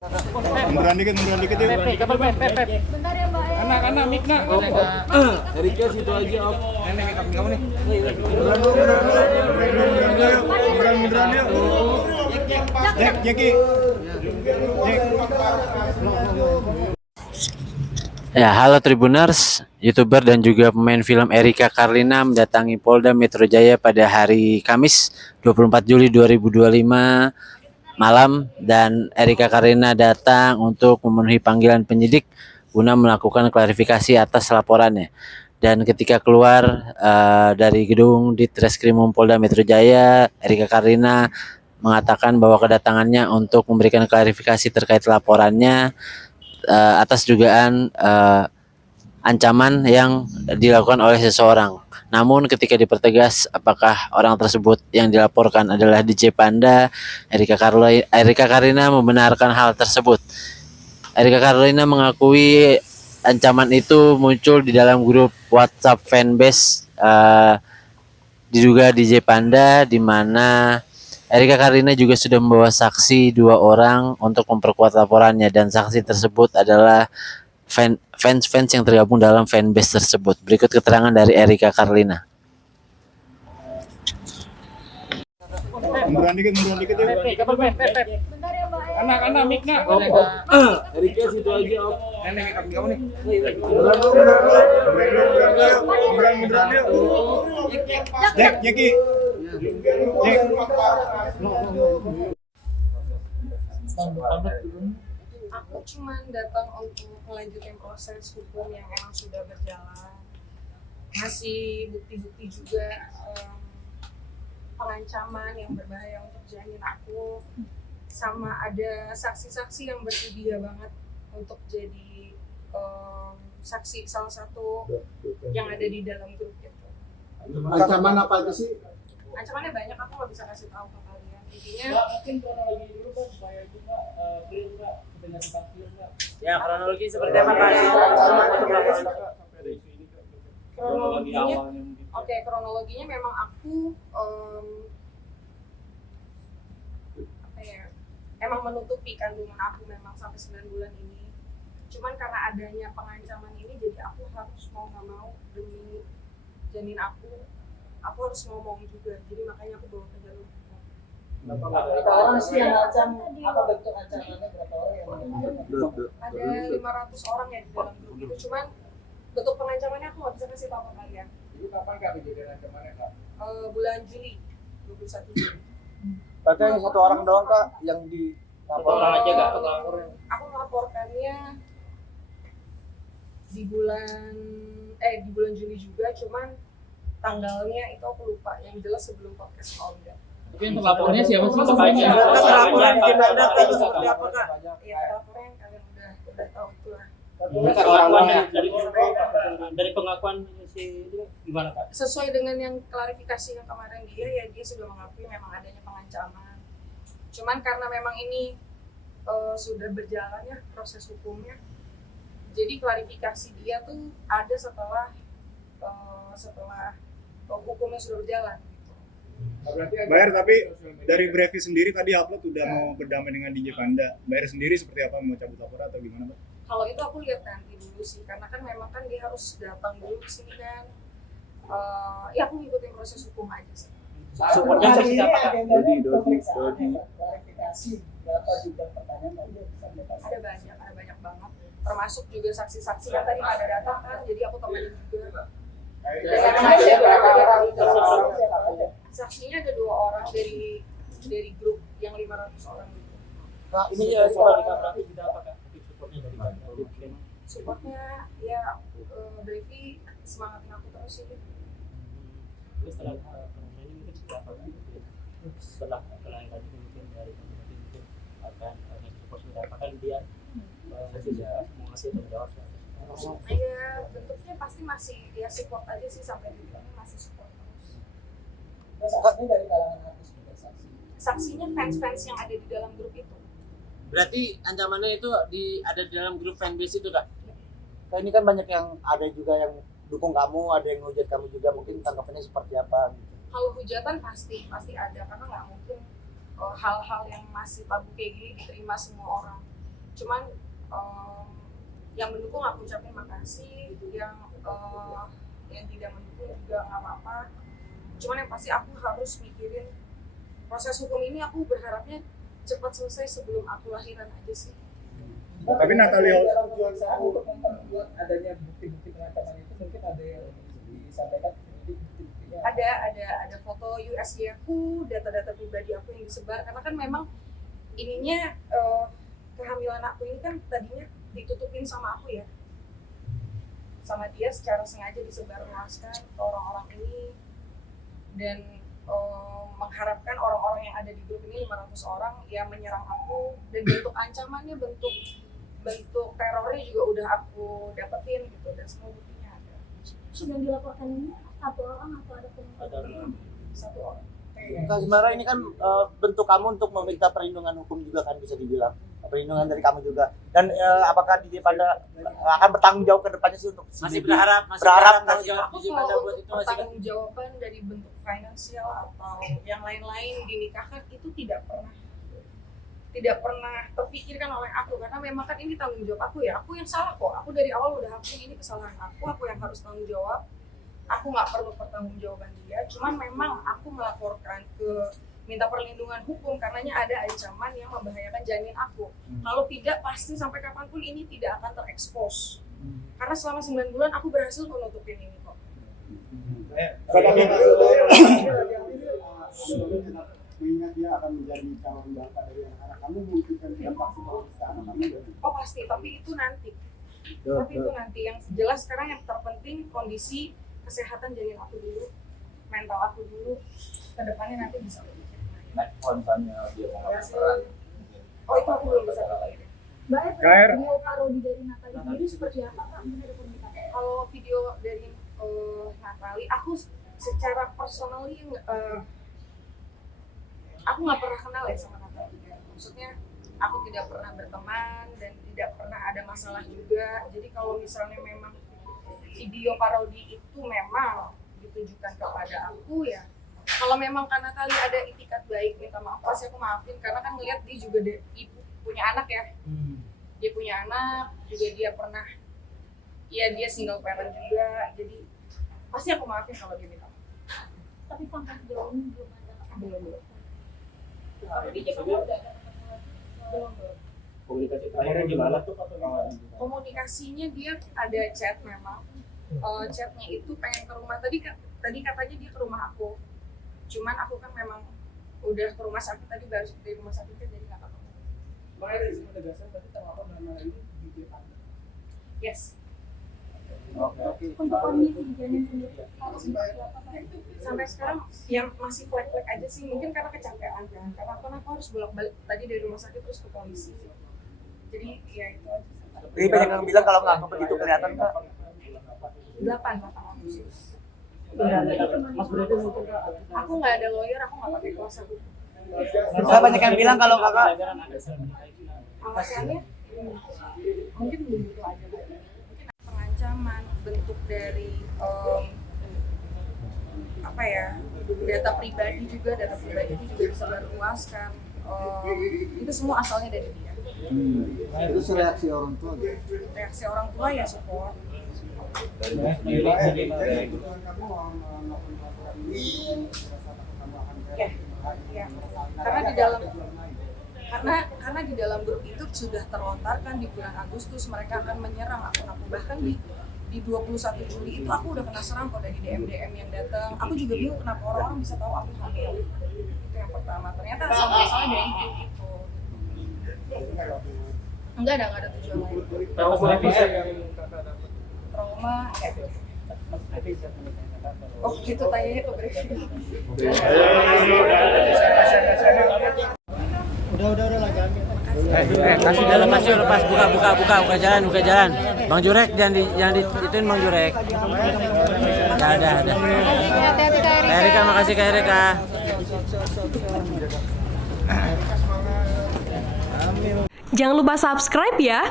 Munduran dikit yuk. Bentar ya Mbak ya. Anak mic nak. Erika situ aja om. Nenek make up kamu nih. Munduran yuk. Jeki. Ya, halo Tribuners, YouTuber dan juga pemain film Erika Karlina mendatangi Polda Metro Jaya pada hari Kamis 24 Juli 2025 malam, dan Erika Karlina datang untuk memenuhi panggilan penyidik guna melakukan klarifikasi atas laporannya. Dan ketika keluar dari gedung Ditreskrimum Polda Metro Jaya, Erika Karlina mengatakan bahwa kedatangannya untuk memberikan klarifikasi terkait laporannya atas dugaan ancaman yang dilakukan oleh seseorang. Namun ketika dipertegas apakah orang tersebut yang dilaporkan adalah DJ Panda, Erika Karlina membenarkan hal tersebut. Erika Karlina mengakui ancaman itu muncul di dalam grup WhatsApp fanbase diduga DJ Panda, di mana Erika Karlina juga sudah membawa saksi 2 orang untuk memperkuat laporannya, dan saksi tersebut adalah fans yang tergabung dalam fanbase tersebut. Berikut keterangan dari Erika Karlina. Munduran dikit yuk. Bentar ya Mbak ya. Anak mic nak. Erika situ aja om. Nenek make up kamu nih. Munduran yuk. Jeki. Aku cuman datang untuk melanjutkan proses hukum yang emang sudah berjalan, ngasih bukti-bukti juga pengancaman yang berbahaya untuk janin aku, sama ada saksi-saksi yang bersedia banget untuk jadi saksi salah satu yang ada di dalam grup itu. Ancaman apa itu sih? Ancamannya banyak, aku nggak bisa kasih tahu ke kalian. Intinya Mungkin kronologi dulu Pak supaya juga clear Pak, dengan clear Pak. Ya, kronologi seperti apa Pak? kronologinya, oke, kronologinya memang aku apa ya, emang menutupi kandungan aku memang sampai 9 bulan ini. Cuman karena adanya pengancaman ini, jadi aku harus mau nggak mau demi janin aku harus ngomong juga. Jadi makanya aku bawa ke jalur hukum. Berapa orang sih yang ngacam? Apa bentuk ancamannya? Berapa orang yang Ada 500 orang ya di dalam grup itu. Cuman bentuk pengancamannya aku nggak bisa kasih tahu ke kalian. Itu kapan Kak kejadian ancamannya Kak? Bulan Juli 21 Juli. Berarti hanya 1 orang doang Kak yang di Orang aja Kak, Aku melaporkannya di bulan Juli juga, cuman tanggalnya itu aku lupa. Yang jelas sebelum podcast sama Olga. Tapi yang terlapornya siapa sih? Iya, terlapornya yang kalian udah tahu itulah. Dari pengakuan si itu gimana Kak? Sesuai dengan yang klarifikasi yang kemarin dia sudah mengakui memang adanya pengancaman. Cuman karena memang ini sudah berjalan ya proses hukumnya, jadi klarifikasi dia tuh ada setelah hukumnya sudah berjalan. Bayar, tapi dari Brevi sendiri tadi upload udah mau berdamai dengan DJ Panda. Bayar sendiri seperti apa, mau cabut laporan atau gimana Pak? Kalau itu aku lihat nanti dulu sih, karena kan memang kan dia harus datang dulu ke sini kan. Ya aku ngikutin proses hukum aja sih. Supportnya seperti apa Kak? klarifikasi berapa jumlah pertanyaan tadi yang bisa Ada banyak banget. Termasuk juga saksi-saksi yang tadi pada datang kan, jadi aku temenin juga. Saksinya ada 2 orang dari grup yang 500 orang gitu. Kak, Ini ya soal di berarti tidak apa Kak? Supportnya dari Kak. Supportnya ya Brevi semangatin aku terus sih. Terus setelah ini mungkin setelah apa? Setelah kelahiran mungkin dari komunitas mungkin akan support sudah apa kan dia mau ngasih tanggung jawab. Iya, bentuknya pasti masih ya support aja sih, sampai di depannya masih support terus. saksinya dari kalangan artis juga saksi. Saksinya fans-fans yang ada di dalam grup itu. Berarti ancamannya itu ada di dalam grup fanbase itu Kak? Kak, ini kan banyak yang ada juga yang dukung kamu, ada yang ngehujat kamu juga, mungkin tanggapannya seperti apa gitu. Kalau hujatan pasti ada, karena nggak mungkin hal-hal yang masih tabu kayak gini diterima semua orang. Cuman yang mendukung aku ucapin makasih, yang tidak mendukung juga nggak apa-apa. Cuman yang pasti aku harus mikirin proses hukum ini, aku berharapnya cepat selesai sebelum aku lahiran aja sih. Tapi Natalia tujuan saya untuk memperkuat adanya bukti-bukti pengancaman itu, mungkin ada yang disampaikan bukti-buktinya. Ada foto USG aku, data-data pribadi aku yang disebar, karena kan memang ininya kehamilan aku ini kan tadinya ditutupin sama aku ya, sama dia secara sengaja disebarluaskan ke orang-orang ini, dan mengharapkan orang-orang yang ada di grup ini 500 orang yang menyerang aku, dan bentuk ancamannya, bentuk terornya juga udah aku dapetin gitu, dan semua buktinya ada. Sudah dilaporkan ini satu orang atau ada Satu orang. Nah, sebenarnya ini kan bentuk kamu untuk meminta perlindungan hukum juga kan, bisa dibilang perlindungan dari kamu juga. Dan apakah di Pada akan bertanggung jawab ke depannya sih untuk Masih berharap nggak sih? Aku kalau pertanggung jawaban dari bentuk finansial atau yang lain-lain dinikahkan itu tidak pernah terpikirkan oleh aku, karena memang kan ini tanggung jawab aku ya, aku yang salah kok, aku dari awal udah akui ini kesalahan aku yang harus tanggung jawab, aku nggak perlu pertanggungjawaban dia. Cuman memang aku melaporkan minta perlindungan hukum karenanya ada ancaman yang membahayakan janin aku. Kalau tidak, pasti sampai kapanpun ini tidak akan terekspos. Karena selama 9 bulan aku berhasil menutupin ini kok. Mengingat dia akan menjadi calon bapak dari anak kamu, mungkin kan dampak psikologis ke anak kamu. Oh pasti, tapi itu nanti. Yang jelas sekarang yang terpenting kondisi kesehatan janin aku dulu, mental aku dulu, kedepannya nanti bisa lebih. Kalau misalnya dia mau peran. Oh itu aku belum bisa pikirin. Mbak Kair. video parodi dari Natali sendiri seperti apa Kak? Ada komentar? Kalau video dari Natali, aku secara personally aku nggak pernah kenal ya sama Natali. Maksudnya aku tidak pernah berteman dan tidak pernah ada masalah juga. Jadi kalau misalnya memang video parodi itu memang ditujukan kepada aku ya, kalau memang karena Natali ada itikat baik minta maaf, pasti aku maafin, karena kan ngeliat dia juga ibu punya anak ya. Dia punya anak juga, dia pernah dia single parent juga, jadi pasti aku maafin kalau dia minta maaf. Tapi sampai sejauh ini belum ada Belum. Komunikasi terakhirnya gimana tuh? Komunikasinya dia ada chat memang. Chatnya itu pengen ke rumah, tadi katanya dia ke rumah aku, cuman aku kan memang udah ke rumah sakit, tadi baru dari rumah sakit kan, jadi nggak ketemu. Makanya dari sini penegasan berarti tanggapan nama ini di Jepang. Yes. untuk kondisi janin sendiri. Sampai sekarang yang masih flek-flek aja sih, mungkin karena kecapean kan, karena aku harus bolak-balik tadi dari rumah sakit terus ke polisi, jadi ya itu aja. Jadi banyak yang bilang kalau nggak begitu kelihatan Kak. 8 Agustus. Mas berarti mungkin Aku nggak ada lawyer, aku nggak pakai kuasa. Nggak, banyak yang bilang kalau Kakak Alasannya mungkin begitu aja. Mungkin pengancaman, bentuk dari data pribadi itu juga disebarluaskan. Itu semua asalnya dari dia. Terus reaksi orang tua gitu? Reaksi orang tua ya support. Ya. Karena di dalam grup itu sudah terlontarkan di bulan Agustus mereka akan menyerang akun-akun, bahkan di 21 Juli itu aku udah kena serang kok dari DM yang datang. Aku juga bingung kenapa orang-orang bisa tahu aku hamil. Itu yang pertama. Ternyata asal-asalnya dari grup itu. Enggak ada tujuan lain. trauma bisa yang kakak dapat. Trauma oh gitu tanyanya ke Brevi. Udah lah jangan. Kasih udah lepas buka jalan. Bang Jurek jangan ituin Bang Jurek. Ya ada. Kak Erika, makasih Kak Erika. Jangan lupa subscribe ya.